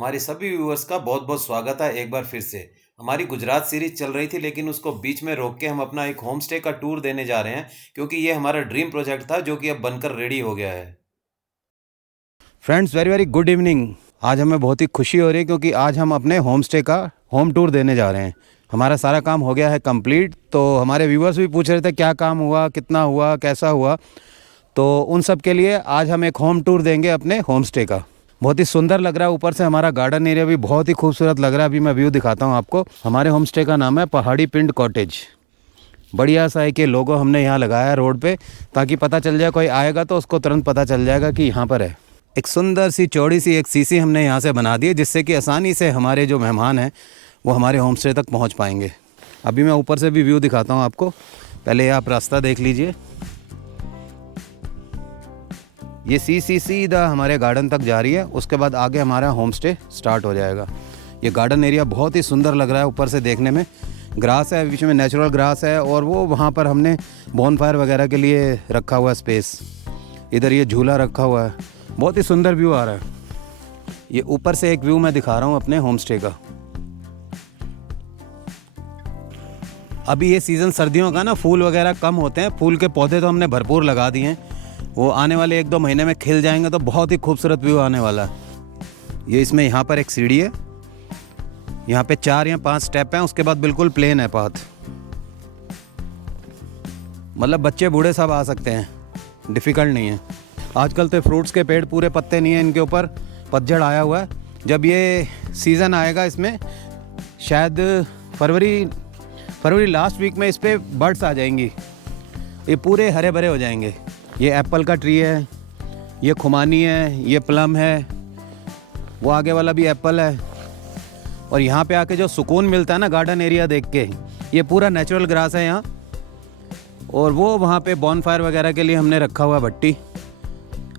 हमारे सभी व्यूअर्स का बहुत बहुत स्वागत है एक बार फिर से। हमारी गुजरात सीरीज चल रही थी लेकिन उसको बीच में रोक के हम अपना एक होम स्टे का टूर देने जा रहे हैं क्योंकि ये हमारा ड्रीम प्रोजेक्ट था जो कि अब बनकर रेडी हो गया है। Friends, very very good evening. आज हमें बहुत ही खुशी हो रही है क्योंकि आज हम अपने होम स्टे का होम टूर देने जा रहे हैं। हमारा सारा काम हो गया है कंप्लीट। तो हमारे व्यूअर्स भी पूछ रहे थे क्या काम हुआ, कितना हुआ, कैसा हुआ। तो उन सब के लिए आज हम एक होम टूर देंगे अपने होम स्टे का। बहुत ही सुंदर लग रहा है, ऊपर से हमारा गार्डन एरिया भी बहुत ही खूबसूरत लग रहा है। अभी मैं व्यू दिखाता हूँ आपको। हमारे होम स्टे का नाम है पहाड़ी पिंड कॉटेज। बढ़िया सा है कि लोगो हमने यहाँ लगाया है रोड पे, ताकि पता चल जाए, कोई आएगा तो उसको तुरंत पता चल जाएगा कि यहाँ पर है। एक सुंदर सी चौड़ी सी एक सीसी हमने यहाँ से बना दी है, जिससे कि आसानी से हमारे जो मेहमान हैं वो हमारे होम स्टे तक पहुँच पाएंगे। अभी मैं ऊपर से भी व्यू दिखाता हूँ आपको। पहले आप रास्ता देख लीजिए। ये सीसी सीधा हमारे गार्डन तक जा रही है, उसके बाद आगे हमारा होम स्टे स्टार्ट हो जाएगा। ये गार्डन एरिया बहुत ही सुंदर लग रहा है ऊपर से देखने में। ग्रास है, बीच में नेचुरल ग्रास है, और वो वहाँ पर हमने बॉनफायर वगैरह के लिए रखा हुआ है स्पेस। इधर ये झूला रखा हुआ है। बहुत ही सुंदर व्यू आ रहा है। ये ऊपर से एक व्यू मैं दिखा रहा हूँ अपने होम स्टे का। अभी ये सीज़न सर्दियों का ना, फूल वगैरह कम होते हैं। फूल के पौधे तो हमने भरपूर लगा दिए हैं, वो आने वाले 1-2 महीने में खिल जाएंगे, तो बहुत ही खूबसूरत व्यू आने वाला है। ये इसमें यहाँ पर एक सीढ़ी है, यहाँ पे 4 या 5 स्टेप हैं, उसके बाद बिल्कुल प्लेन है पाथ। मतलब बच्चे बूढ़े सब आ सकते हैं, डिफ़िकल्ट नहीं है। आजकल तो फ्रूट्स के पेड़ पूरे पत्ते नहीं हैं इनके ऊपर, पतझड़ आया हुआ है। जब ये सीज़न आएगा इसमें, शायद फरवरी लास्ट वीक में इस पर बर्ड्स आ जाएंगी, ये पूरे हरे भरे हो जाएंगे। ये एप्पल का ट्री है, ये खुमानी है, ये प्लम है, वो आगे वाला भी एप्पल है। और यहाँ पे आके जो सुकून मिलता है ना गार्डन एरिया देख के, ये पूरा नेचुरल ग्रास है यहाँ। और वो वहाँ पे बॉनफायर वगैरह के लिए हमने रखा हुआ भट्टी।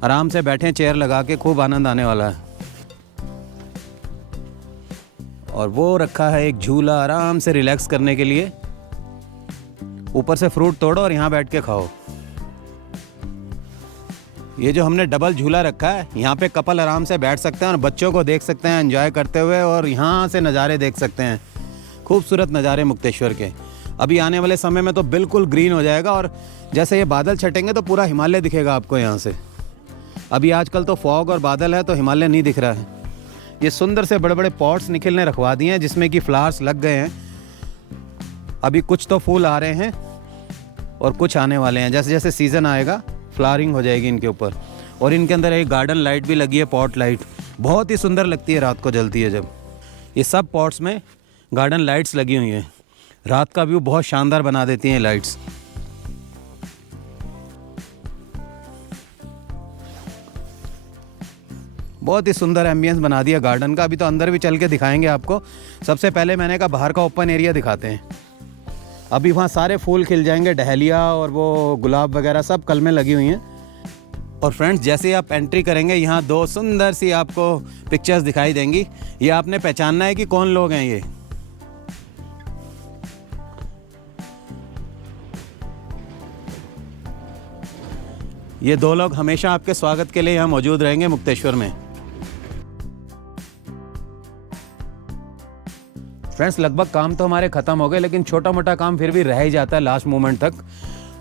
आराम से बैठे चेयर लगा के, खूब आनंद आने वाला है। और वो रखा है एक झूला आराम से रिलैक्स करने के लिए। ऊपर से फ्रूट तोड़ो और यहाँ बैठ के खाओ। ये जो हमने डबल झूला रखा है, यहाँ पे कपल आराम से बैठ सकते हैं और बच्चों को देख सकते हैं एंजॉय करते हुए, और यहाँ से नज़ारे देख सकते हैं, खूबसूरत नज़ारे मुक्तेश्वर के। अभी आने वाले समय में तो बिल्कुल ग्रीन हो जाएगा, और जैसे ये बादल छटेंगे तो पूरा हिमालय दिखेगा आपको यहाँ से। अभी आजकल तो फॉग और बादल है तो हिमालय नहीं दिख रहा है। ये सुंदर से बड़े बड़े पॉट्स निखिलने रखवा दिए हैं, जिसमें कि फ्लावर्स लग गए हैं। अभी कुछ तो फूल आ रहे हैं और कुछ आने वाले हैं। जैसे जैसे सीज़न आएगा फ्लावरिंग हो जाएगी इनके ऊपर। और इनके अंदर एक गार्डन लाइट भी लगी है, पॉट लाइट, बहुत ही सुंदर लगती है रात को जलती है जब। ये सब पॉट्स में गार्डन लाइट्स लगी हुई हैं, रात का व्यू बहुत शानदार बना देती हैं लाइट्स। बहुत ही सुंदर एम्बियंस बना दिया गार्डन का। अभी तो अंदर भी चल के दिखाएंगे आपको। सबसे पहले मैंने कहा बाहर का ओपन एरिया दिखाते हैं। अभी वहाँ सारे फूल खिल जाएंगे, डहेलिया और वो गुलाब वगैरह सब कलमें लगी हुई हैं। और फ्रेंड्स, जैसे ही आप एंट्री करेंगे, यहाँ 2 सुंदर सी आपको पिक्चर्स दिखाई देंगी। ये आपने पहचानना है कि कौन लोग हैं ये। ये 2 लोग हमेशा आपके स्वागत के लिए यहाँ मौजूद रहेंगे मुक्तेश्वर में। फ्रेंड्स, लगभग काम तो हमारे ख़त्म हो गए, लेकिन छोटा मोटा काम फिर भी रह ही जाता है लास्ट मोमेंट तक।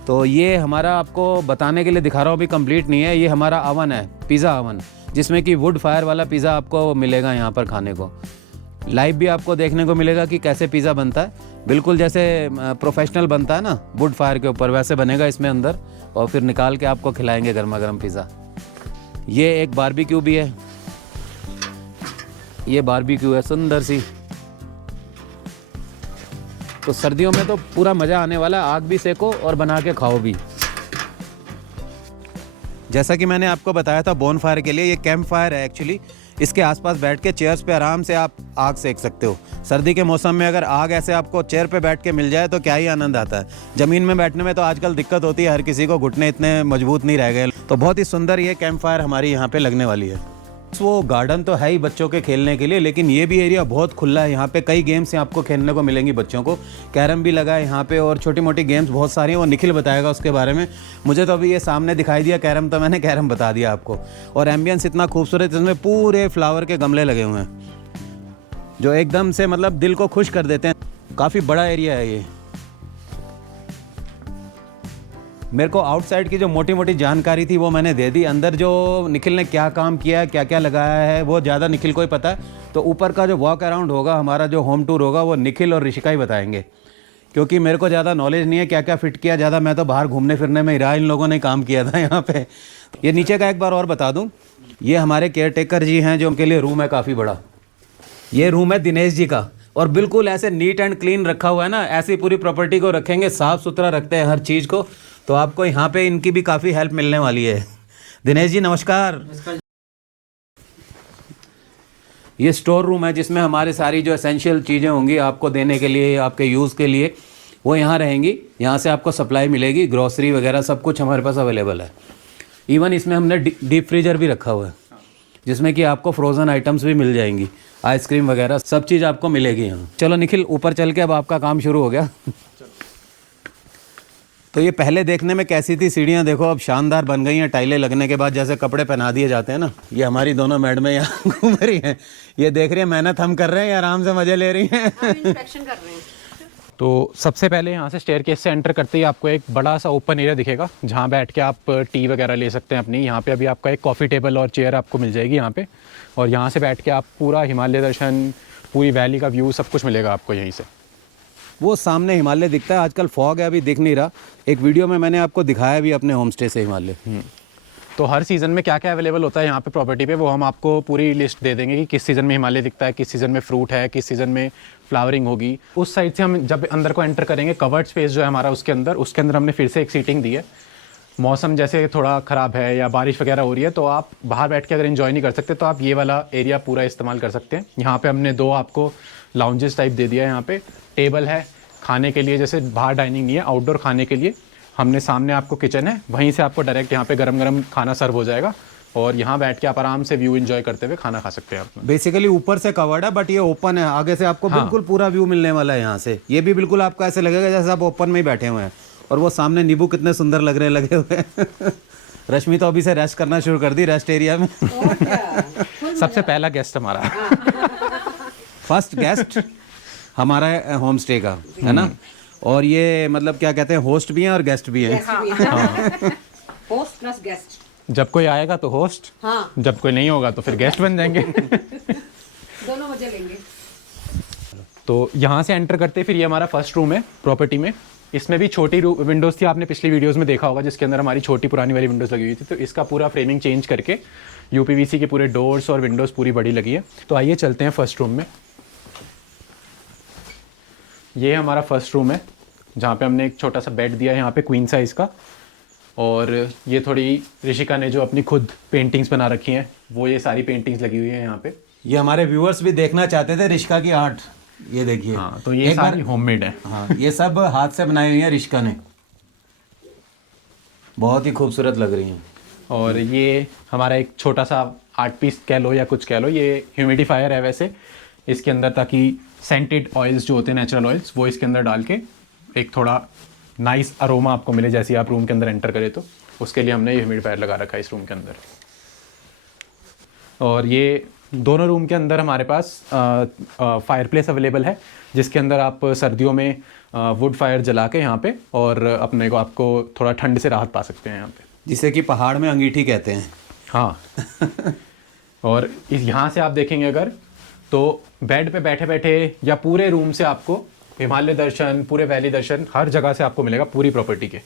तो ये हमारा आपको बताने के लिए दिखा रहा हूँ, अभी कंप्लीट नहीं है। ये हमारा अवन है, पिज़्ज़ा अवन, जिसमें कि वुड फायर वाला पिज़्ज़ा आपको मिलेगा यहाँ पर खाने को। लाइव भी आपको देखने को मिलेगा कि कैसे पिज़्ज़ा बनता है, बिल्कुल जैसे प्रोफेशनल बनता है ना वुड फायर के ऊपर, वैसे बनेगा इसमें अंदर। और फिर निकाल के आपको खिलाएंगे गर्मा गर्म पिज़्ज़ा। ये एक बारबेक्यू भी है, ये बारबेक्यू है सुंदर सी। तो सर्दियों में तो पूरा मज़ा आने वाला है, आग भी सेको और बना के खाओ भी। जैसा कि मैंने आपको बताया था बोन फायर के लिए, ये कैंप फायर है एक्चुअली। इसके आसपास बैठ के चेयर्स पे आराम से आप आग सेक सकते हो। सर्दी के मौसम में अगर आग ऐसे आपको चेयर पे बैठ के मिल जाए तो क्या ही आनंद आता है। ज़मीन में बैठने में तो आजकल दिक्कत होती है, हर किसी को घुटने इतने मजबूत नहीं रह गए। तो बहुत ही सुंदर ये कैंप फायर हमारी यहाँ पे लगने वाली है। वो गार्डन तो है ही बच्चों के खेलने के लिए, लेकिन ये भी एरिया बहुत खुला है। यहाँ पे कई गेम्स हैं आपको खेलने को मिलेंगी बच्चों को। कैरम भी लगा है यहाँ पे और छोटी मोटी गेम्स बहुत सारी हैं, वो निखिल बताएगा उसके बारे में। मुझे तो अभी ये सामने दिखाई दिया कैरम, तो मैंने कैरम बता दिया आपको। और एम्बियंस इतना खूबसूरत, इसमें पूरे फ्लावर के गमले लगे हुए हैं जो एकदम से मतलब दिल को खुश कर देते हैं। काफ़ी बड़ा एरिया है ये। मेरे को आउटसाइड की जो मोटी मोटी जानकारी थी वो मैंने दे दी। अंदर जो निखिल ने क्या काम किया है, क्या क्या लगाया है, वो ज़्यादा निखिल को ही पता है। तो ऊपर का जो वॉक अराउंड होगा, हमारा जो होम टूर होगा, वो निखिल और ऋषिका ही बताएंगे, क्योंकि मेरे को ज़्यादा नॉलेज नहीं है क्या क्या फिट किया। ज़्यादा मैं तो बाहर घूमने फिरने में ही रहा, इन लोगों ने काम किया था यहाँ पे। ये नीचे का एक बार और बता दूँ, ये हमारे केयर टेकर जी हैं जो उनके लिए रूम है काफ़ी बड़ा। ये रूम है दिनेश जी का, और बिल्कुल ऐसे नीट एंड क्लीन रखा हुआ है ना। ऐसी पूरी प्रॉपर्टी को रखेंगे, साफ़ सुथरा रखते हैं हर चीज़ को, तो आपको यहाँ पे इनकी भी काफ़ी हेल्प मिलने वाली है। दिनेश जी नमस्कार। ये स्टोर रूम है जिसमें हमारे सारी जो एसेंशियल चीज़ें होंगी आपको देने के लिए, आपके यूज़ के लिए, वो यहाँ रहेंगी। यहाँ से आपको सप्लाई मिलेगी, ग्रॉसरी वगैरह सब कुछ हमारे पास अवेलेबल है। इवन इसमें हमने डीप फ्रीजर भी रखा हुआ है, जिसमें कि आपको फ्रोज़न आइटम्स भी मिल जाएंगी, आइसक्रीम वगैरह सब चीज़ आपको मिलेगी यहाँ। चलो निखिल ऊपर चल के, अब आपका काम शुरू हो गया। तो ये पहले देखने में कैसी थी सीढ़ियाँ, देखो अब शानदार बन गई हैं टाइलें लगने के बाद। जैसे कपड़े पहना दिए जाते हैं ना। ये हमारी दोनों मैडमें यहाँ घूम रही हैं, ये देख रही है मेहनत हम कर रहे हैं या आराम से मज़े ले रही हैं। इंस्पेक्शन कर रहे हैं। तो सबसे पहले यहाँ से स्टेयरकेस से एंटर करते ही आपको एक बड़ा सा ओपन एरिया दिखेगा, जहाँ बैठ के आप टी वगैरह ले सकते हैं अपनी। यहाँ पे अभी आपका एक कॉफ़ी टेबल और चेयर आपको मिल जाएगी यहाँ पे, और यहाँ से बैठ के आप पूरा हिमालय दर्शन, पूरी वैली का व्यू सब कुछ मिलेगा आपको यहीं से। वो सामने हिमालय दिखता है, आजकल फॉग है अभी दिख नहीं रहा। एक वीडियो में मैंने आपको दिखाया भी अपने होम स्टे से हिमालय। तो हर सीज़न में क्या क्या अवेलेबल होता है यहाँ पे प्रॉपर्टी पे, वो हम आपको पूरी लिस्ट दे देंगे कि किस सीज़न में हिमालय दिखता है, किस सीज़न में फ्रूट है, किस सीज़न में फ्लावरिंग होगी। उस साइड से हम जब अंदर को एंटर करेंगे, कवर्ड स्पेस जो है हमारा उसके अंदर हमने फिर से एक सीटिंग दी है। मौसम जैसे थोड़ा ख़राब है या बारिश वगैरह हो रही है तो आप बाहर बैठ के अगर एंजॉय नहीं कर सकते तो आप ये वाला एरिया पूरा इस्तेमाल कर सकते हैं। यहाँ पे हमने 2 आपको लाउंजेस टाइप दे दिया है। यहाँ पे टेबल है खाने के लिए, जैसे बाहर डाइनिंग नहीं है, आउटडोर खाने के लिए। हमने सामने आपको किचन है, वहीं से आपको डायरेक्ट यहाँ पे गरम गरम खाना सर्व हो जाएगा, और यहाँ बैठ के आप आराम से व्यू एंजॉय करते हुए खाना खा सकते हैं आप। बेसिकली ऊपर से कवर्ड है बट ये ओपन है, आगे से आपको बिल्कुल पूरा व्यू मिलने वाला है यहाँ से। ये भी बिल्कुल आपको ऐसे लगेगा जैसे आप ओपन में ही बैठे हुए हैं। और वो सामने नींबू कितने सुंदर लग हुए हैं। रश्मि तो अभी से रेस्ट करना शुरू कर दी रेस्ट एरिया में। सबसे पहला गेस्ट हमारा, फर्स्ट गेस्ट हमारा होम स्टे का है ना। और ये मतलब क्या कहते हैं, होस्ट भी हैं और गेस्ट भी हैं। Host plus guest. जब कोई आएगा तो होस्ट, हाँ। जब कोई नहीं होगा तो फिर गेस्ट बन जाएंगे। दोनों मजे लेंगे। तो यहाँ से एंटर करते फिर ये हमारा फर्स्ट रूम है प्रॉपर्टी में। इसमें भी छोटी विंडोज़ थी, आपने पिछली वीडियोस में देखा होगा, जिसके अंदर हमारी छोटी पुरानी वाली विंडोज़ लगी हुई थी। तो इसका पूरा फ्रेमिंग चेंज करके यूपीवीसी के पूरे डोर्स और विंडोज़ पूरी बड़ी लगी है। तो आइए चलते हैं फर्स्ट रूम में। ये हमारा फर्स्ट रूम है, जहाँ पे हमने एक छोटा सा बेड दिया है यहाँ पे क्वीन साइज़ का। और ये थोड़ी ऋषिका ने जो अपनी खुद पेंटिंग्स बना रखी हैं, वो ये सारी पेंटिंग्स लगी हुई हैं यहाँ पे। ये हमारे व्यूअर्स भी देखना चाहते थे ऋषिका की आर्ट, ये देखिए। हाँ, तो ये सारी होममेड है। हाँ, ये सब हाथ से बनाई हुई है ऋषिका ने, बहुत ही खूबसूरत लग रही हैं। और ये हमारा एक छोटा सा आर्ट पीस कह लो या कुछ कह लो, ये ह्यूमिडिफायर है वैसे इसके अंदर, ताकि सेंटेड ऑयल्स जो होते हैं, नेचुरल ऑयल्स, वो इसके अंदर डाल के एक थोड़ा नाइस अरोमा आपको मिले जैसे आप रूम के अंदर एंटर करें। तो उसके लिए हमने ये ह्यूमिडिफायर लगा रखा है इस रूम के अंदर। और ये दोनों रूम के अंदर हमारे पास फायरप्लेस अवेलेबल है, जिसके अंदर आप सर्दियों में वुड फायर जला के यहाँ पे और अपने को आपको थोड़ा ठंड से राहत पा सकते हैं यहाँ पे, जिसे कि पहाड़ में अंगीठी कहते हैं। हाँ। और यहाँ से आप देखेंगे अगर, तो बेड पे बैठे बैठे या पूरे रूम से आपको हिमालय दर्शन, पूरे वैली दर्शन हर जगह से आपको मिलेगा। पूरी प्रॉपर्टी के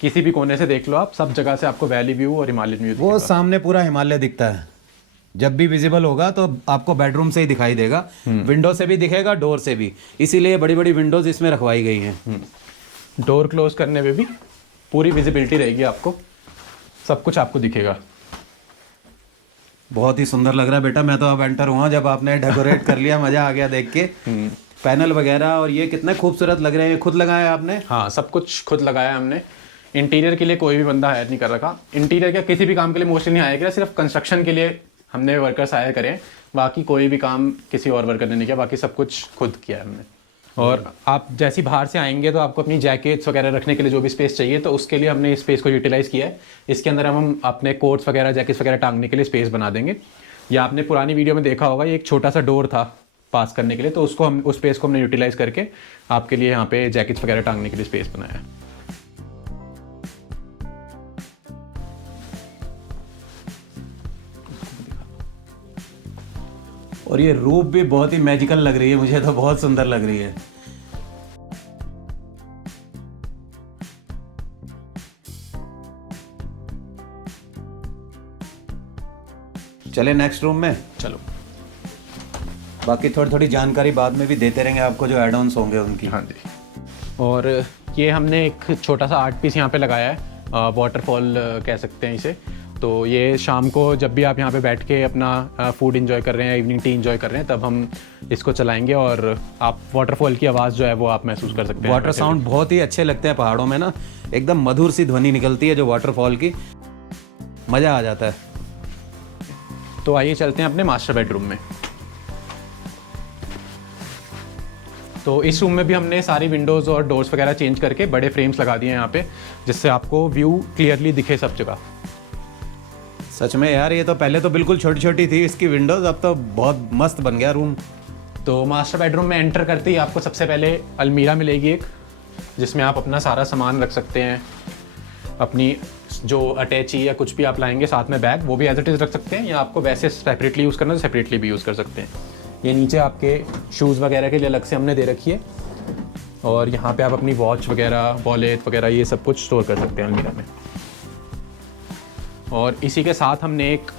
किसी भी कोने से देख लो आप, सब जगह से आपको वैली व्यू और हिमालय व्यू वो सामने पूरा हिमालय दिखता है। जब भी विजिबल होगा तो आपको बेडरूम से ही दिखाई देगा, विंडो से भी दिखेगा, डोर से भी। इसीलिए बड़ी बड़ी विंडोज इसमें रखवाई गई हैं। डोर क्लोज करने में भी पूरी विजिबिलिटी रहेगी आपको, सब कुछ आपको दिखेगा। बहुत ही सुंदर लग रहा है बेटा, मैं तो अब एंटर हुआ जब आपने डेकोरेट कर लिया, मजा आ गया देख के। पैनल वगैरह और ये कितने खूबसूरत लग रहे हैं। खुद लगाया आपने? हाँ, सब कुछ खुद लगाया हमने। इंटीरियर के लिए कोई भी बंदा हायर नहीं कर रखा। इंटीरियर का किसी भी काम के लिए मोस्टली नहीं हायर किया, सिर्फ कंस्ट्रक्शन के लिए हमने वर्कर्स आया करें, बाकी कोई भी काम किसी और वर्कर ने नहीं किया, बाकी सब कुछ खुद किया है हमने। और आप जैसे ही बाहर से आएंगे तो आपको अपनी जैकेट्स वगैरह रखने के लिए जो भी स्पेस चाहिए, तो उसके लिए हमने इस स्पेस को यूटिलाइज़ किया है। इसके अंदर हम अपने कोट्स वगैरह जैकेट्स वगैरह टांगने के लिए स्पेस बना देंगे। या आपने पुरानी वीडियो में देखा होगा, ये एक छोटा सा डोर था पास करने के लिए, तो उसको हम उस स्पेस को हमने यूटिलाइज़ करके आपके लिए यहाँ पे जैकेट्स वगैरह टांगने के लिए स्पेस बनाया है। और ये रूफ भी बहुत ही मैजिकल लग रही है, मुझे तो बहुत सुंदर लग रही है। चले नेक्स्ट रूम में। चलो। बाकी थोड़ी थोड़ी जानकारी बाद में भी देते रहेंगे आपको, जो एड ऑन्स होंगे उनकी। हाँ जी। और ये हमने एक छोटा सा आर्ट पीस यहाँ पे लगाया है, वाटरफॉल कह सकते हैं इसे। तो ये शाम को जब भी आप यहाँ पे बैठ के अपना फूड एंजॉय कर रहे हैं, इवनिंग टी एंजॉय कर रहे हैं, तब हम इसको चलाएंगे और आप वाटरफॉल की आवाज़ जो है वो आप महसूस कर सकते हैं। वाटर साउंड बहुत ही अच्छे लगते हैं पहाड़ों में ना, एकदम मधुर सी ध्वनि निकलती है जो वाटरफॉल की, मज़ा आ जाता है। तो आइए चलते हैं अपने मास्टर बेडरूम में। तो इस रूम में भी हमने सारी विंडोज़ और डोर्स वगैरह चेंज करके बड़े फ्रेम्स लगा दिए हैं यहाँ पे, जिससे आपको व्यू क्लियरली दिखे सब जगह। सच में यार, ये तो पहले तो बिल्कुल छोटी छोटी थी इसकी विंडोज़, अब तो बहुत मस्त बन गया रूम। तो मास्टर बेडरूम में एंटर करते ही आपको सबसे पहले अलमीरा मिलेगी एक, जिसमें आप अपना सारा सामान रख सकते हैं। अपनी जो अटैची या कुछ भी आप लाएंगे साथ में बैग, वो भी एज इट इज़ रख सकते हैं, या आपको वैसे सेपरेटली यूज़ करना है तो सेपरेटली भी यूज़ कर सकते हैं। ये नीचे आपके शूज़ वगैरह के लिए अलग से हमने दे रखी है, और यहाँ पे आप अपनी वॉच वगैरह, वॉलेट वगैरह ये सब कुछ स्टोर कर सकते हैं अलमीरा में। और इसी के साथ हमने एक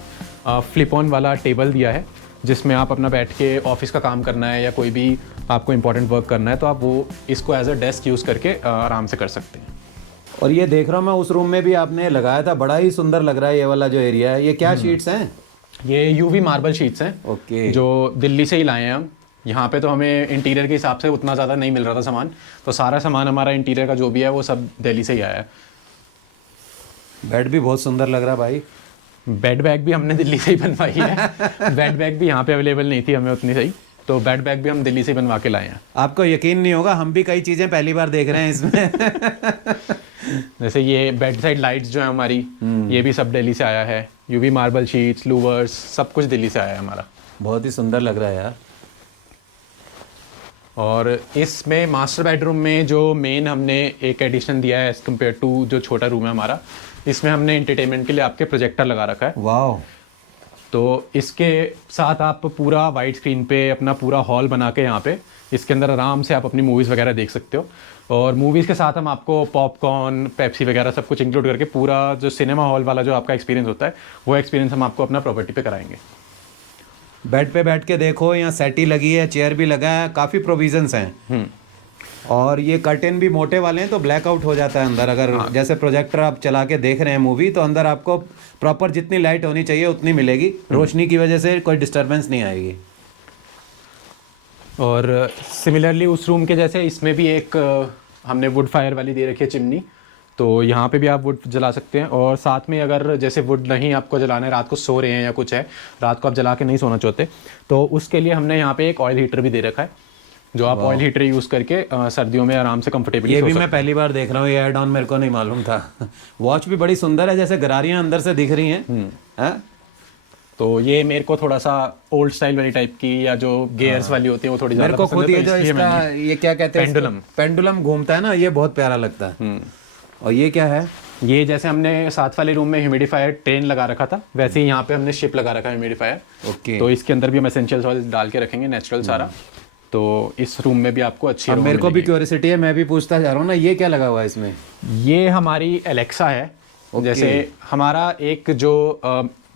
फ्लिप ऑन वाला टेबल दिया है, जिसमें आप अपना बैठ के ऑफिस का काम करना है या कोई भी आपको इंपॉर्टेंट वर्क करना है, तो आप वो इसको एज अ डेस्क यूज़ करके आराम से कर सकते हैं। और ये देख रहा हूँ मैं, उस रूम में भी आपने लगाया था, बड़ा ही सुंदर लग रहा है ये वाला जो एरिया है। ये क्या शीट्स हैं? ये यूवी मार्बल शीट्स हैं, ओके। जो दिल्ली से ही लाए हैं हम। यहाँ पे तो हमें इंटीरियर के हिसाब से उतना ज़्यादा नहीं मिल रहा था सामान, तो सारा सामान हमारा इंटीरियर का जो भी है वो सब दिल्ली से ही आया है। बेड भी बहुत सुंदर लग रहा भाई। बेड बैग भी हमने दिल्ली से ही बनवाई है। बेड बैग भी यहाँ पे अवेलेबल नहीं थी हमें उतनी सही, तो बेड बैग भी हम दिल्ली से ही बनवा के लाए हैं। आपको यकीन नहीं होगा, हम भी कई चीज़ें पहली बार देख रहे हैं इसमें। जैसे ये बेड साइड लाइट्स जो है हमारी, ये भी सब दिल्ली से आया है। यूवी मार्बल शीट्स, लूवर्स, सब कुछ दिल्ली से आया है हमारा। बहुत ही सुंदर लग रहा है यार। और इसमें मास्टर बेडरूम में जो मेन हमने एक एडिशन दिया है एज़ कम्पेयर टू जो छोटा रूम है हमारा, इसमें हमने एंटरटेनमेंट के लिए आपके प्रोजेक्टर लगा रखा है। वाह। तो इसके साथ आप पूरा वाइड स्क्रीन पे अपना पूरा हॉल बना के यहाँ पे इसके अंदर आराम से आप अपनी मूवीज़ वगैरह देख सकते हो। और मूवीज़ के साथ हम आपको पॉपकॉर्न, पेप्सी वगैरह सब कुछ इंक्लूड करके पूरा जो सिनेमा हॉल वाला जो आपका एक्सपीरियंस होता है, वो एक्सपीरियंस हम आपको अपना प्रॉपर्टी पे कराएंगे। बेड पे बैठ के देखो, यहाँ सेटी लगी है, चेयर भी लगा है, काफ़ी प्रोविजंस हैं। और ये कर्टेन भी मोटे वाले हैं, तो ब्लैकआउट हो जाता है अंदर। अगर जैसे प्रोजेक्टर आप चला के देख रहे हैं मूवी, तो अंदर आपको प्रॉपर जितनी लाइट होनी चाहिए उतनी मिलेगी, रोशनी की वजह से कोई डिस्टर्बेंस नहीं आएगी। और सिमिलरली उस रूम के जैसे इसमें भी एक हमने वुड फायर वाली दे रखी है चिमनी, तो यहाँ पे भी आप वुड जला सकते हैं। और साथ में अगर जैसे वुड नहीं आपको जलाना है, रात को सो रहे हैं या कुछ है, रात को आप जला के नहीं सोना चाहते, तो उसके लिए हमने यहाँ पे एक ऑयल हीटर भी दे रखा है, जो आप ऑयल हीटर यूज़ करके सर्दियों में आराम से कंफर्टेबली ये भी मैं पहली बार देख रहा हूँ, ये एड ऑन मेरे को नहीं मालूम था। वॉच भी बड़ी सुंदर है, जैसे गरारियाँ अंदर से दिख रही हैं। तो ये मेरे को थोड़ा सा ओल्ड स्टाइल वाली टाइप की, या जो गेयर्स वाली होती है वो थोड़ी मेरे ज़्यादा को खुद ये जो इसका ये क्या कहते हैं, पेंडुलम। पेंडुलम घूमता है ना, ये बहुत प्यारा लगता है। और ये क्या है? ये जैसे हमने साथ वाले रूम में ह्यूमिडिफायर ट्रेन लगा रखा था, वैसे ही यहाँ पे हमने शिप लगा रखा है ह्यूमिडिफायर। ओके। तो इसके अंदर भी हम एसेंशियल ऑयल डाल के रखेंगे, नेचुरल सारा। तो इस रूम में भी आपको अच्छी अब aroma मेरे को भी मिलेगी। क्यूरियोसिटी है, मैं भी पूछता जा रहा हूँ ना, ये क्या लगा हुआ है इसमें? ये हमारी एलेक्सा है। जैसे हमारा एक जो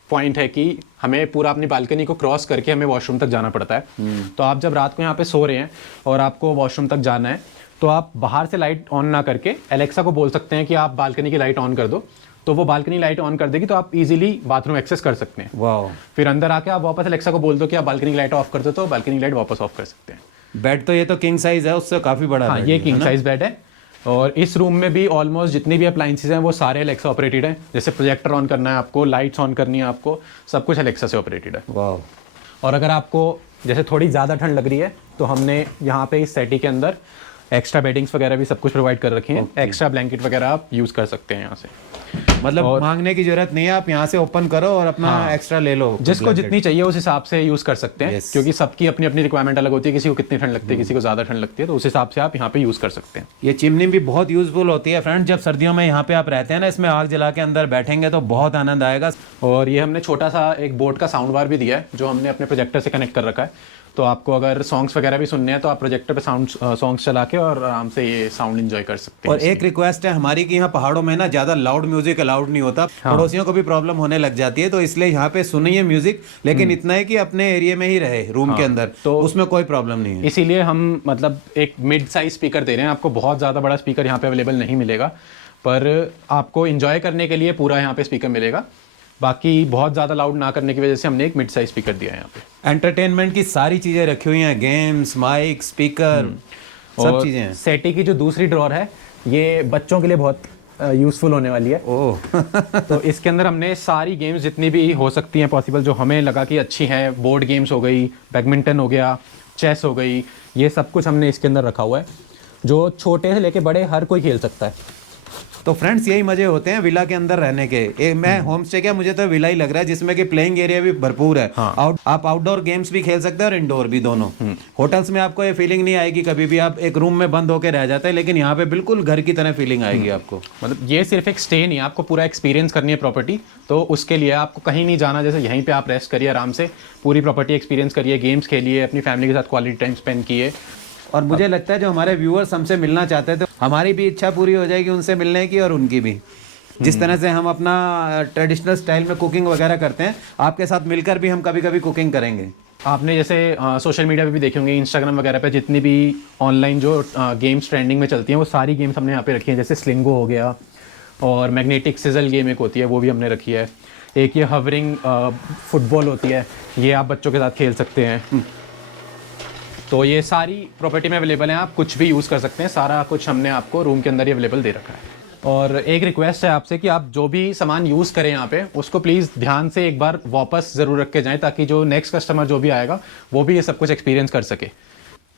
पॉइंट है कि हमें पूरा अपनी बालकनी को क्रॉस करके हमें वॉशरूम तक जाना पड़ता है। तो आप जब रात को यहाँ पे सो रहे हैं और आपको वॉशरूम तक जाना है, तो आप बाहर से लाइट ऑन ना करके एलेक्सा को बोल सकते हैं कि आप बालकनी की लाइट ऑन कर दो, तो वो बालकनी लाइट ऑन कर देगी, तो आप इजीली बाथरूम एक्सेस कर सकते हैं। वाह। फिर अंदर आके आप वापस एलेक्सा को बोल दो कि आप बालकनी की लाइट ऑफ कर दो, तो बालकनी की लाइट वापस ऑफ कर सकते हैं। बेड तो ये तो किंग साइज है, उससे काफ़ी बड़ा हाँ, बेड ये है किंग ना? साइज बेड है। और इस रूम में भी ऑलमोस्ट जितनी भी अप्लाइंसेज हैं वो सारे एलेक्सा ऑपरेटेड हैं। जैसे प्रोजेक्टर ऑन करना है आपको, लाइट्स ऑन करनी है आपको, सब कुछ एलेक्सा से ऑपरेटेड है। वाह। और अगर आपको जैसे थोड़ी ज़्यादा ठंड लग रही है तो हमने यहाँ पे इस सेटी के अंदर एक्स्ट्रा बेडिंग्स वगैरह भी सब कुछ प्रोवाइड कर रखे हैं। एक्स्ट्रा ब्लैंकेट वगैरह आप यूज़ कर सकते हैं यहाँ से। मतलब और- मांगने की जरूरत नहीं है, आप यहाँ से ओपन करो और अपना एक्स्ट्रा ले लो। जिसको blanket। जितनी चाहिए उस हिसाब से यूज़ कर सकते हैं। Yes. क्योंकि सबकी अपनी अपनी रिक्वायरमेंट अलग होती है, किसी को कितनी ठंड लगती है, किसी को ज़्यादा ठंड लगती है, तो उस हिसाब से आप यहाँ पे यूज़ कर सकते हैं। ये चिमनी भी बहुत यूजफुल होती है फ्रेंड। जब सर्दियों में यहाँ पे आप रहते हैं ना, इसमें आग जला के अंदर बैठेंगे तो बहुत आनंद आएगा। और ये हमने छोटा सा एक बोट का साउंड बार भी दिया है जो हमने अपने प्रोजेक्टर से कनेक्ट कर रखा है। तो आपको अगर सॉन्ग्स वगैरह भी सुनने हैं तो आप प्रोजेक्टर पे सॉन्ग्स चला के और आराम से ये साउंड एंजॉय कर सकते हैं। और एक रिक्वेस्ट है हमारी कि यहाँ पहाड़ों में ना ज्यादा लाउड म्यूजिक अलाउड नहीं होता, पड़ोसियों को भी प्रॉब्लम होने लग जाती है। तो इसलिए यहाँ पे सुनिए म्यूजिक, लेकिन इतना है कि अपने एरिया में ही रहे, रूम के अंदर, तो उसमें कोई प्रॉब्लम नहीं है। इसीलिए हम मतलब एक मिड साइज स्पीकर दे रहे हैं आपको। बहुत ज़्यादा बड़ा स्पीकर यहाँ पे अवेलेबल नहीं मिलेगा, पर आपको इंजॉय करने के लिए पूरा यहाँ पे स्पीकर मिलेगा। बाकी बहुत ज़्यादा लाउड ना करने की वजह से हमने एक मिड साइज स्पीकर दिया है यहाँ पे। एंटरटेनमेंट की सारी चीजें रखी हुई हैं, गेम्स, माइक, स्पीकर, सब और चीजें हैं। सेटी की जो दूसरी ड्रॉर है ये बच्चों के लिए बहुत यूज़फुल होने वाली है। ओह तो इसके अंदर हमने सारी गेम्स जितनी भी हो सकती हैं पॉसिबल, जो हमें लगा कि अच्छी हैं, बोर्ड गेम्स हो गई, बैडमिंटन हो गया, चेस हो गई, ये सब कुछ हमने इसके अंदर रखा हुआ है जो छोटे से लेके बड़े हर कोई खेल सकता है। तो फ्रेंड्स यही मजे होते हैं विला के अंदर रहने के। मैं होम स्टे क्या, मुझे तो विला ही लग रहा है जिसमें कि प्लेइंग एरिया भी भरपूर है। आप आउटडोर गेम्स भी खेल सकते हैं और इंडोर भी, दोनों। होटल्स में आपको ये फीलिंग नहीं आएगी कभी भी, आप एक रूम में बंद होकर रह जाते हैं, लेकिन यहाँ पे बिल्कुल घर की तरह फीलिंग आएगी आपको। मतलब ये सिर्फ एक स्टे नहीं है, आपको पूरा एक्सपीरियंस करनी है प्रॉपर्टी। तो उसके लिए आपको कहीं नहीं जाना, जैसे यहीं पे आप रेस्ट करिए आराम से, पूरी प्रॉपर्टी एक्सपीरियंस करिए, गेम्स खेलिए, अपनी फैमिली के साथ क्वालिटी टाइम स्पेंड किए। और मुझे लगता है जो हमारे व्यूअर्स हमसे मिलना चाहते थे, हमारी भी इच्छा पूरी हो जाएगी उनसे मिलने की और उनकी भी। जिस तरह से हम अपना ट्रेडिशनल स्टाइल में कुकिंग वगैरह करते हैं, आपके साथ मिलकर भी हम कभी कभी कुकिंग करेंगे। आपने जैसे सोशल मीडिया पे भी देखे होंगे, इंस्टाग्राम वगैरह पे जितनी भी ऑनलाइन जो गेम्स ट्रेंडिंग में चलती हैं वो सारी गेम्स हमने यहाँ पे रखी हैं। जैसे स्लिंगो हो गया और मैग्नेटिक सिजल गेम एक होती है, वो भी हमने रखी है। एक ये हवरिंग फुटबॉल होती है, ये आप बच्चों के साथ खेल सकते हैं। तो ये सारी प्रॉपर्टी में अवेलेबल हैं, आप कुछ भी यूज़ कर सकते हैं। सारा कुछ हमने आपको रूम के अंदर ही अवेलेबल दे रखा है। और एक रिक्वेस्ट है आपसे कि आप जो भी सामान यूज़ करें यहाँ पे, उसको प्लीज़ ध्यान से एक बार वापस ज़रूर रख के जाएं, ताकि जो नेक्स्ट कस्टमर जो भी आएगा वो भी ये सब कुछ एक्सपीरियंस कर सके।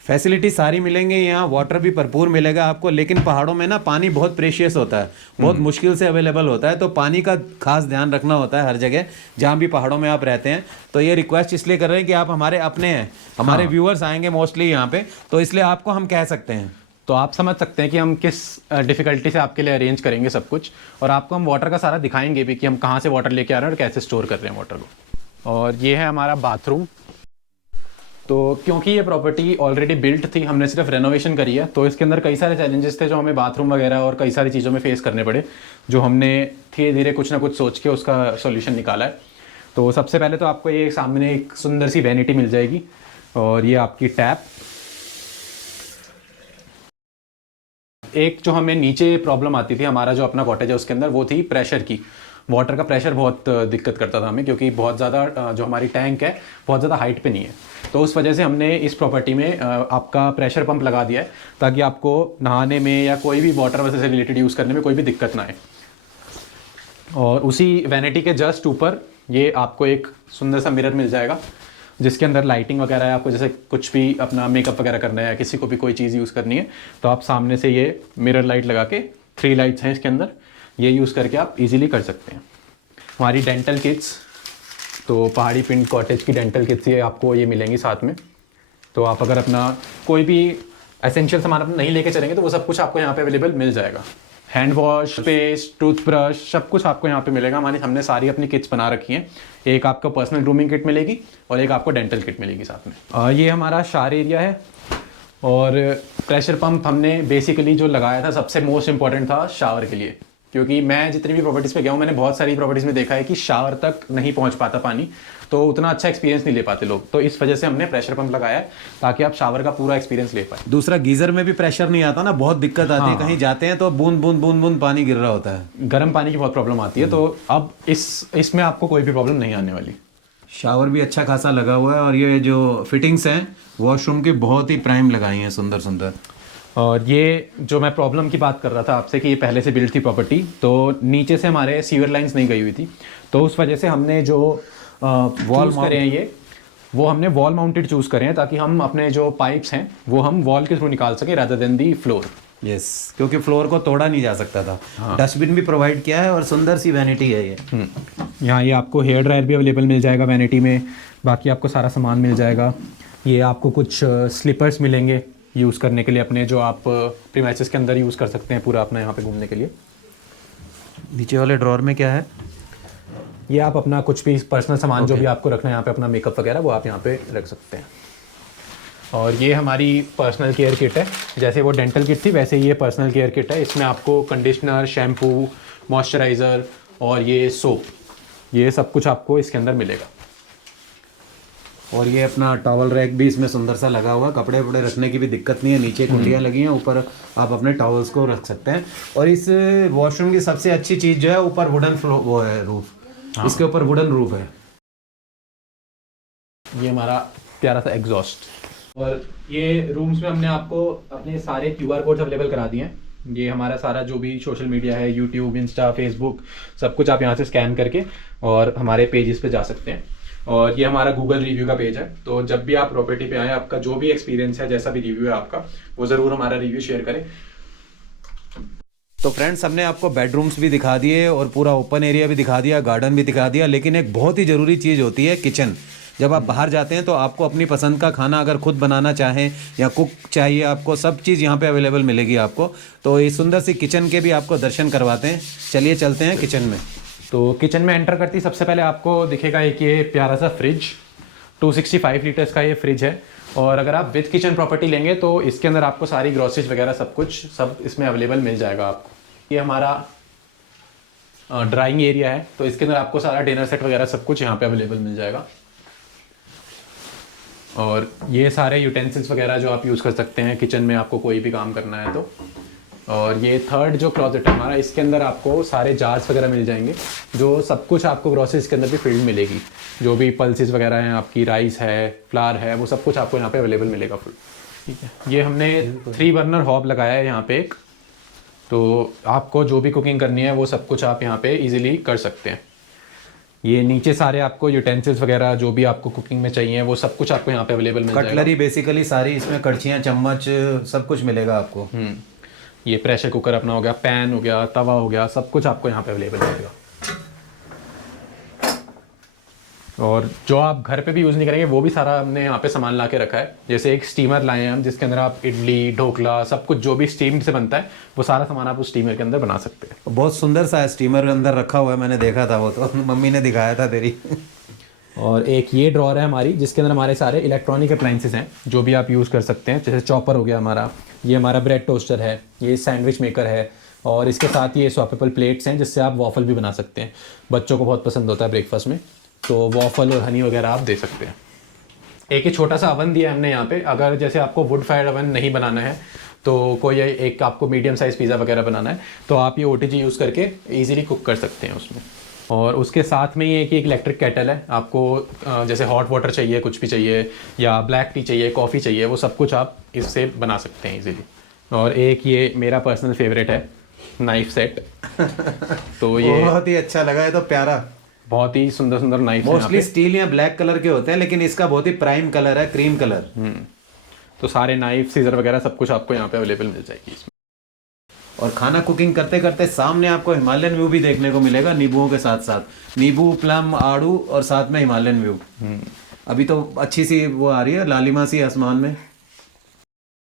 फैसिलिटी सारी मिलेंगी यहाँ, वाटर भी भरपूर मिलेगा आपको। लेकिन पहाड़ों में ना पानी बहुत प्रेशियस होता है, बहुत मुश्किल से अवेलेबल होता है, तो पानी का खास ध्यान रखना होता है हर जगह जहाँ भी पहाड़ों में आप रहते हैं। तो ये रिक्वेस्ट इसलिए कर रहे हैं कि आप हमारे अपने हैं, हमारे व्यूअर्स आएंगे मोस्टली यहाँ पे, तो इसलिए आपको हम कह सकते हैं। तो आप समझ सकते हैं कि हम किस डिफ़िकल्टी से आपके लिए अरेंज करेंगे सब कुछ। और आपको हम वाटर का सारा दिखाएंगे भी कि हम कहाँ से वाटर लेके आ रहे हैं और कैसे स्टोर कर रहे हैं वाटर को। और ये है हमारा बाथरूम। तो क्योंकि ये प्रॉपर्टी ऑलरेडी बिल्ट थी, हमने सिर्फ रेनोवेशन करी है, तो इसके अंदर कई सारे चैलेंजेस थे जो हमें बाथरूम वगैरह और कई सारी चीज़ों में फेस करने पड़े, जो हमने धीरे धीरे कुछ ना कुछ सोच के उसका सॉल्यूशन निकाला है। तो सबसे पहले तो आपको ये सामने एक सुंदर सी वैनिटी मिल जाएगी और ये आपकी टैप। एक जो हमें नीचे प्रॉब्लम आती थी, हमारा जो अपना कॉटेज है उसके अंदर, वो थी प्रेशर की। वाटर का प्रेशर बहुत दिक्कत करता था हमें, क्योंकि बहुत ज़्यादा जो हमारी टैंक है बहुत ज़्यादा हाइट पे नहीं है। तो उस वजह से हमने इस प्रॉपर्टी में आपका प्रेशर पंप लगा दिया है, ताकि आपको नहाने में या कोई भी वाटर वैसे से रिलेटेड यूज़ करने में कोई भी दिक्कत ना आए। और उसी वैनिटी के जस्ट ऊपर ये आपको एक सुंदर सा मिरर मिल जाएगा, जिसके अंदर लाइटिंग वगैरह है। आपको जैसे कुछ भी अपना मेकअप वगैरह करना है या किसी को भी कोई चीज़ यूज़ करनी है, तो आप सामने से ये मिरर लाइट लगा के, 3 लाइट्स हैं इसके अंदर, ये यूज़ करके आप इजीली कर सकते हैं। हमारी डेंटल किट्स, तो पहाड़ी पिंड कॉटेज की डेंटल किट्स ये आपको ये मिलेंगी साथ में। तो आप अगर अपना कोई भी एसेंशियल सामान अपना नहीं लेके चलेंगे तो वो सब कुछ आपको यहाँ पे अवेलेबल मिल जाएगा। हैंड वॉश, पेस्ट, टूथब्रश, सब कुछ आपको यहाँ पे मिलेगा। हमने सारी अपनी किट्स बना रखी हैं। एक आपको पर्सनल ग्रूमिंग किट मिलेगी और एक आपको डेंटल किट मिलेगी साथ में। ये हमारा शावर एरिया है। और प्रेशर पंप हमने बेसिकली जो लगाया था, सबसे मोस्ट इंपॉर्टेंट था शावर के लिए, क्योंकि मैं जितनी भी प्रॉपर्टीज़ पे गया हूँ, मैंने बहुत सारी प्रॉपर्टीज़ में देखा है कि शावर तक नहीं पहुँच पाता पानी, तो उतना अच्छा एक्सपीरियंस नहीं ले पाते लोग। तो इस वजह से हमने प्रेशर पंप लगाया है, ताकि आप शावर का पूरा एक्सपीरियंस ले पाए। दूसरा, गीजर में भी प्रेशर नहीं आता ना, बहुत दिक्कत आती है। कहीं जाते हैं तो बूंद बूंद बूंद बूंद पानी गिर रहा होता है, गर्म पानी की बहुत प्रॉब्लम आती है। तो अब इसमें आपको कोई भी प्रॉब्लम नहीं आने वाली। शावर भी अच्छा खासा लगा हुआ है। और ये जो फिटिंग्स हैं वॉशरूम की बहुत ही प्राइम लगाई हैं, सुंदर सुंदर। और ये जो मैं प्रॉब्लम की बात कर रहा था आपसे कि ये पहले से बिल्ड थी प्रॉपर्टी, तो नीचे से हमारे सीवर लाइंस नहीं गई हुई थी, तो उस वजह से हमने जो वॉल करे हैं ये, वो हमने वॉल माउंटेड चूज़ करे हैं ताकि हम अपने जो पाइप्स हैं वो हम वॉल के थ्रू निकाल सकें रादर देन दी फ्लोर। यस, क्योंकि फ्लोर को तोड़ा नहीं जा सकता था। डस्टबिन भी प्रोवाइड किया है और सुंदर सी वैनिटी है ये। यहाँ ये आपको हेयर ड्रायर भी अवेलेबल मिल जाएगा वैनिटी में, बाकी आपको सारा सामान मिल जाएगा। ये आपको कुछ स्लीपर्स मिलेंगे यूज़ करने के लिए अपने, जो आप प्रीमाइसेस के अंदर यूज़ कर सकते हैं पूरा अपना यहाँ पे घूमने के लिए। नीचे वाले ड्रॉर में क्या है? ये आप अपना कुछ भी पर्सनल सामान जो भी आपको रखना है यहाँ पे, अपना मेकअप वगैरह, वो आप यहाँ पे रख सकते हैं। और ये हमारी पर्सनल केयर किट है, जैसे वो डेंटल किट थी वैसे ही ये पर्सनल केयर किट है। इसमें आपको कंडीशनर, शैम्पू, मॉइस्चराइज़र और ये सोप, ये सब कुछ आपको इसके अंदर मिलेगा। और ये अपना टॉवल रैक भी इसमें सुंदर सा लगा हुआ है, कपड़े वपड़े रखने की भी दिक्कत नहीं है। नीचे कुंडियाँ लगी हैं, ऊपर आप अपने टॉवल्स को रख सकते हैं। और इस वॉशरूम की सबसे अच्छी चीज़ जो है, ऊपर वुडन फ्लोर वो है, रूफ, इसके ऊपर वुडन रूफ है। ये हमारा प्यारा सा एग्जॉस्ट। और ये रूम्स में हमने आपको अपने सारे QR कोड्स अवेलेबल करा दिए हैं। ये हमारा सारा जो भी सोशल मीडिया है, यूट्यूब, इंस्टा, फेसबुक, सब कुछ आप यहाँ से स्कैन करके और हमारे पेजेस पे जा सकते हैं। और ये हमारा गूगल रिव्यू का पेज है, तो जब भी आप प्रॉपर्टी पे आए, आपका जो भी एक्सपीरियंस है, जैसा भी रिव्यू है आपका, वो ज़रूर हमारा रिव्यू शेयर करें। तो फ्रेंड्स, हमने आपको बेडरूम्स भी दिखा दिए और पूरा ओपन एरिया भी दिखा दिया, गार्डन भी दिखा दिया, लेकिन एक बहुत ही ज़रूरी चीज़ होती है किचन। जब आप बाहर जाते हैं तो आपको अपनी पसंद का खाना अगर खुद बनाना चाहें या कुक चाहिए, आपको सब चीज़ यहाँ पे अवेलेबल मिलेगी आपको। तो ये सुंदर सी किचन के भी आपको दर्शन करवाते हैं। चलिए चलते हैं किचन में। तो किचन में एंटर करती सबसे पहले आपको दिखेगा एक ये प्यारा सा फ्रिज, 265 लीटर्स का ये फ्रिज है। और अगर आप विद किचन प्रॉपर्टी लेंगे तो इसके अंदर आपको सारी ग्रोसरीज वगैरह सब इसमें अवेलेबल मिल जाएगा आपको। ये हमारा ड्राइंग एरिया है, तो इसके अंदर आपको सारा डिनर सेट वगैरह सब कुछ यहाँ पे अवेलेबल मिल जाएगा। और ये सारे यूटेंसिल्स वगैरह जो आप यूज़ कर सकते हैं किचन में, आपको कोई भी काम करना है तो। और ये थर्ड जो क्लोजेट है हमारा, इसके अंदर आपको सारे जार्स वगैरह मिल जाएंगे, जो सब कुछ आपको ग्रोसरीज के अंदर भी फील्ड मिलेगी। जो भी पल्सेस वगैरह हैं आपकी, राइस है, फ्लावर है, वो सब कुछ आपको यहाँ पे अवेलेबल मिलेगा फुल। ठीक है, ये हमने 3 बर्नर हॉब लगाया है यहाँ पे एक, तो आपको जो भी कुकिंग करनी है वो सब कुछ आप यहाँ पे इजीली कर सकते हैं। ये नीचे सारे आपको यूटेंसिल्स वगैरह जो भी आपको कुकिंग में चाहिए वो सब कुछ आपको यहाँ पे अवेलेबल मिल जाएगा। कटलरी बेसिकली सारी इसमें, कड़छियाँ, चम्मच, सब कुछ मिलेगा आपको। ये प्रेशर कुकर अपना हो गया, पैन हो गया, तवा हो गया, सब कुछ आपको यहाँ पे अवेलेबल मिलेगा। और जो आप घर पे भी यूज़ नहीं करेंगे वो भी सारा हमने यहाँ पे सामान ला के रखा है। जैसे एक स्टीमर लाए हैं हम, जिसके अंदर आप इडली, ढोकला, सब कुछ जो भी स्टीम से बनता है वो सारा सामान आप उस स्टीमर के अंदर बना सकते हैं। बहुत सुंदर सा स्टीमर अंदर रखा हुआ है, मैंने देखा था वो, तो मम्मी ने दिखाया था तेरी। और एक ये ड्रॉर है हमारी, जिसके अंदर हमारे सारे इलेक्ट्रॉनिक अप्लाइंसेस हैं जो भी आप यूज़ कर सकते हैं। जैसे चॉपर हो गया हमारा, ये हमारा ब्रेड टोस्टर है, ये सैंडविच मेकर है, और इसके साथ ये स्वैपेबल प्लेट्स हैं जिससे आप वॉफल भी बना सकते हैं। बच्चों को बहुत पसंद होता है ब्रेकफास्ट में, तो वॉफल और हनी वगैरह आप दे सकते हैं। एक ही छोटा सा अवन दिया है हमने यहाँ पे, अगर जैसे आपको वुड फायर अवन नहीं बनाना है, तो कोई एक आपको मीडियम साइज़ पिज़्ज़ा वगैरह बनाना है, तो आप ये OTG यूज़ करके ईजिली कुक कर सकते हैं उसमें। और उसके साथ में ये एक इलेक्ट्रिक केटल है, आपको जैसे हॉट वाटर चाहिए, कुछ भी चाहिए, या ब्लैक टी चाहिए, कॉफ़ी चाहिए, वो सब कुछ आप इससे बना सकते हैं इजीली। और एक ये मेरा पर्सनल फेवरेट है, नाइफ सेट। तो ये बहुत ही अच्छा लगा है, तो प्यारा, बहुत ही सुंदर सुंदर नाइफ है। मोस्टली स्टील या ब्लैक कलर के होते हैं, लेकिन इसका बहुत ही प्राइम कलर है, क्रीम कलर। तो सारे नाइफ, सीजर वगैरह सब कुछ आपको यहाँ पे अवेलेबल मिल जाएगी इसमें। और खाना कुकिंग करते करते सामने आपको हिमालयन व्यू भी देखने को मिलेगा, नींबुओं के साथ साथ, नींबू, प्लम, आड़ू, और साथ में हिमालयन व्यू। अभी तो अच्छी सी वो आ रही है, लालिमा सी आसमान में।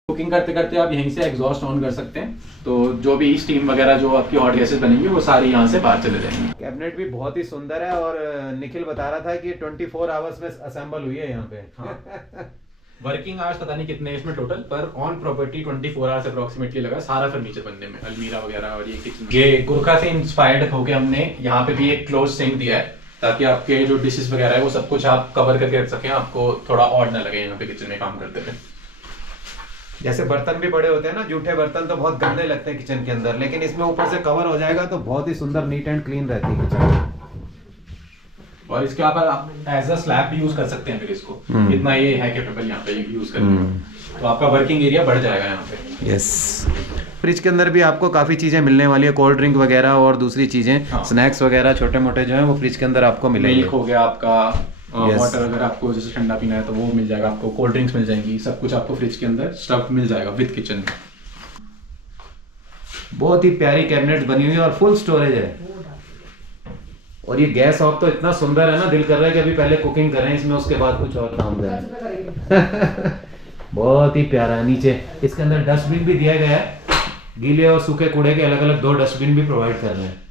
कुकिंग करते करते आप यहीं से एग्जॉस्ट ऑन कर सकते हैं, तो जो भी स्टीम वगैरह जो आपकी हॉट गैसेस बनेंगी वो सारी यहाँ से बाहर चले जाएंगी। कैबिनेट भी बहुत ही सुंदर है, और निखिल बता रहा था कि 24 आवर्स में असेंबल हुई है यहाँ पे। वर्किंग आवर्स पता नहीं कितने इसमें टोटल, पर ऑन प्रॉपर्टी 24 आवर्स अप्रोक्सीमेटली लगा सारा फर्नीचर बनने में, अलमीरा वगैरह और ये किचन। ये गुरखा से इंस्पायर्ड होकर हमने यहाँ पे भी एक क्लोज सिंक दिया है, ताकि आपके जो डिशेस वगैरह है वो सब कुछ आप कवर करके रख सकें, आपको थोड़ा ऑड ना लगे यहाँ पे किचन में काम करते हुए। जैसे बर्तन भी बड़े होते हैं ना, जूठे बर्तन तो बहुत गंदे लगते हैं किचन के अंदर, लेकिन इसमें ऊपर से कवर हो जाएगा तो बहुत ही सुंदर, नीट एंड क्लीन रहती है किचन। और इसके आप एज अ स्लैब भी यूज कर सकते हैं फिर इसको, इतना ये है कैपेबल यहाँ पे यूज करने का, तो आपका वर्किंग एरिया बढ़ जाएगा यहाँ पे। यस, फ्रिज के अंदर भी आपको काफ़ी चीज़ें मिलने वाली है, कोल्ड ड्रिंक वगैरह और दूसरी चीज़ें, हाँ। स्नैक्स वगैरह छोटे मोटे जो हैं वो फ्रिज के अंदर आपको मिलेंगे। मिल्क हो गया आपका, Yes. वाटर अगर आपको जैसे ठंडा पीना है तो वो मिल जाएगा आपको, कोल्ड ड्रिंक्स मिल जाएंगी, सब कुछ आपको फ्रिज के अंदर स्टफ मिल जाएगा विद किचन में। बहुत ही प्यारी कैबिनेट बनी हुई है और फुल स्टोरेज है। और ये गैस ऑफ तो इतना सुंदर है ना, दिल कर रहा है कि अभी पहले कुकिंग करें इसमें, उसके बाद कुछ और काम करें। बहुत ही प्यारा है। नीचे इसके अंदर डस्टबिन भी दिया गया है, गीले और सूखे कूड़े के अलग अलग 2 डस्टबिन भी प्रोवाइड कर रहे हैं।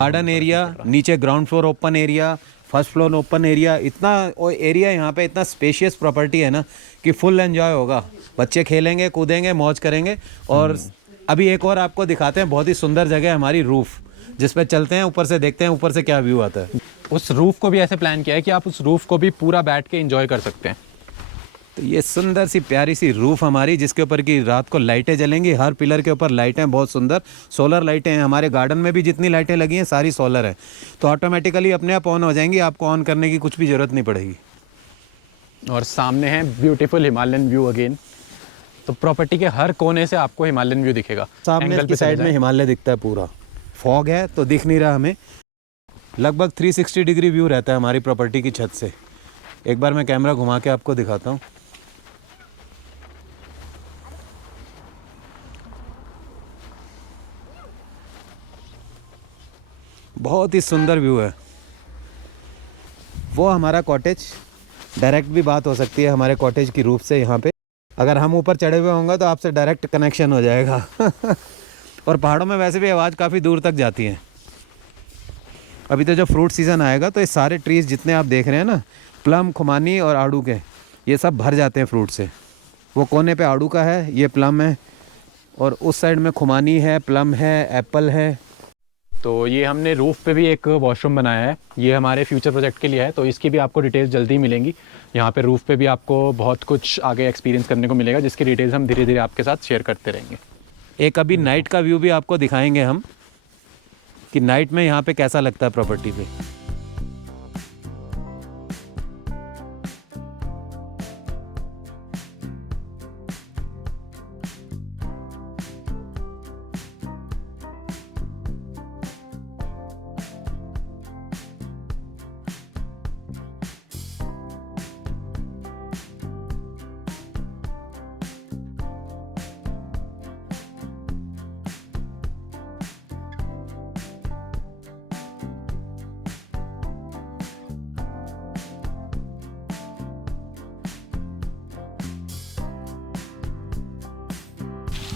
गार्डन एरिया, नीचे ground floor open area, first floor open area, इतना एरिया यहाँ पे इतना स्पेशियस प्रॉपर्टी है ना कि फुल एंजॉय होगा। बच्चे खेलेंगे कूदेंगे मौज करेंगे। और अभी एक और आपको दिखाते हैं, बहुत ही सुंदर जगह है हमारी रूफ, जिस पे चलते हैं, ऊपर से देखते हैं ऊपर से क्या व्यू आता है। उस रूफ को भी ऐसे प्लान किया है कि आप उस रूफ को भी पूरा बैठ के एंजॉय कर सकते हैं। तो ये सुंदर सी प्यारी सी रूफ हमारी, जिसके ऊपर की रात को लाइटें जलेंगी, हर पिलर के ऊपर लाइटें बहुत सुंदर सोलर लाइटें हैं। हमारे गार्डन में भी जितनी लाइटें लगी हैं सारी सोलर हैं, तो ऑटोमेटिकली अपने आप ऑन हो जाएंगी, आपको ऑन करने की कुछ भी ज़रूरत नहीं पड़ेगी। और सामने है ब्यूटीफुल हिमालयन व्यू अगेन, तो प्रॉपर्टी के हर कोने से आपको हिमालयन व्यू दिखेगा। सामने एंगल की पे साइड चले में जाएं। हिमालय दिखता है, पूरा फॉग है तो दिख नहीं रहा हमें। लगभग 360 डिग्री व्यू रहता है हमारी प्रॉपर्टी की छत से। एक बार मैं कैमरा घुमा के आपको दिखाता हूँ। बहुत ही सुंदर व्यू है। वो हमारा कॉटेज, डायरेक्ट भी बात हो सकती है हमारे कॉटेज की रूफ से। यहाँ पे अगर हम ऊपर चढ़े हुए होंगे तो आपसे डायरेक्ट कनेक्शन हो जाएगा। और पहाड़ों में वैसे भी आवाज़ काफ़ी दूर तक जाती है। अभी तो जब फ्रूट सीज़न आएगा तो ये सारे ट्रीज़ जितने आप देख रहे हैं ना, प्लम, खुमानी और आड़ू के, ये सब भर जाते हैं फ्रूट से। वो कोने पे आड़ू का है, ये प्लम है, और उस साइड में खुमानी है, प्लम है, एप्पल है। तो ये हमने रूफ पे भी एक वॉशरूम बनाया है, ये हमारे फ्यूचर प्रोजेक्ट के लिए है, तो इसकी भी आपको डिटेल्स जल्दी मिलेंगी। यहाँ पे रूफ पे भी आपको बहुत कुछ आगे एक्सपीरियंस करने को मिलेगा, जिसकी डिटेल्स हम धीरे धीरे आपके साथ शेयर करते रहेंगे। एक अभी नाइट का व्यू भी आपको दिखाएंगे हम, कि नाइट में यहाँ पे कैसा लगता है प्रॉपर्टी पे।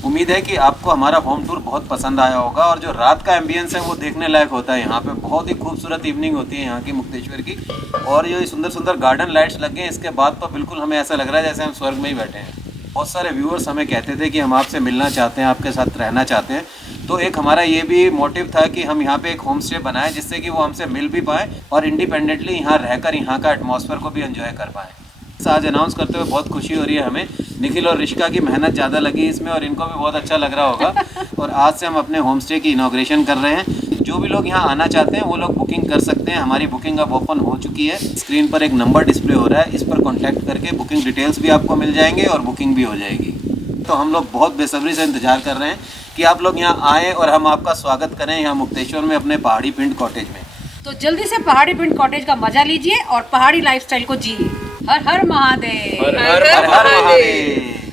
उम्मीद है कि आपको हमारा होम टूर बहुत पसंद आया होगा। और जो रात का एम्बियंस है वो देखने लायक होता है। यहाँ पे बहुत ही खूबसूरत इवनिंग होती है यहाँ की मुक्तेश्वर की। और ये सुंदर सुंदर गार्डन लाइट्स लगे हैं, इसके बाद तो बिल्कुल हमें ऐसा लग रहा है जैसे हम स्वर्ग में ही बैठे हैं। बहुत सारे व्यूअर्स हमें कहते थे कि हम आपसे मिलना चाहते हैं, आपके साथ रहना चाहते हैं। तो एक हमारा ये भी मोटिव था कि हम यहाँ पे एक होम स्टे बनाएं, जिससे कि वो हमसे मिल भी पाएँ और इंडिपेंडेंटली यहाँ रहकर यहाँ का एटमॉस्फेयर को भी एंजॉय कर पाएँ। आज अनाउंस करते हुए बहुत खुशी हो रही है हमें। निखिल और ऋषिका की मेहनत ज़्यादा लगी इसमें और इनको भी बहुत अच्छा लग रहा होगा। और आज से हम अपने होम स्टे की इनॉग्रेशन कर रहे हैं। जो भी लोग यहाँ आना चाहते हैं वो लोग बुकिंग कर सकते हैं। हमारी बुकिंग अब ओपन हो चुकी है। स्क्रीन पर एक नंबर डिस्प्ले हो रहा है, इस पर कॉन्टैक्ट करके बुकिंग डिटेल्स भी आपको मिल जाएंगे और बुकिंग भी हो जाएगी। तो हम लोग बहुत बेसब्री से इंतजार कर रहे हैं कि आप लोग यहाँ आएँ और हम आपका स्वागत करें यहाँ मुक्तेश्वर में अपने पहाड़ी पिंड कॉटेज में। तो जल्दी से पहाड़ी पिंड कॉटेज का मजा लीजिए और पहाड़ी लाइफस्टाइल को जिए। हर हर महादेव। हर हर महादेव।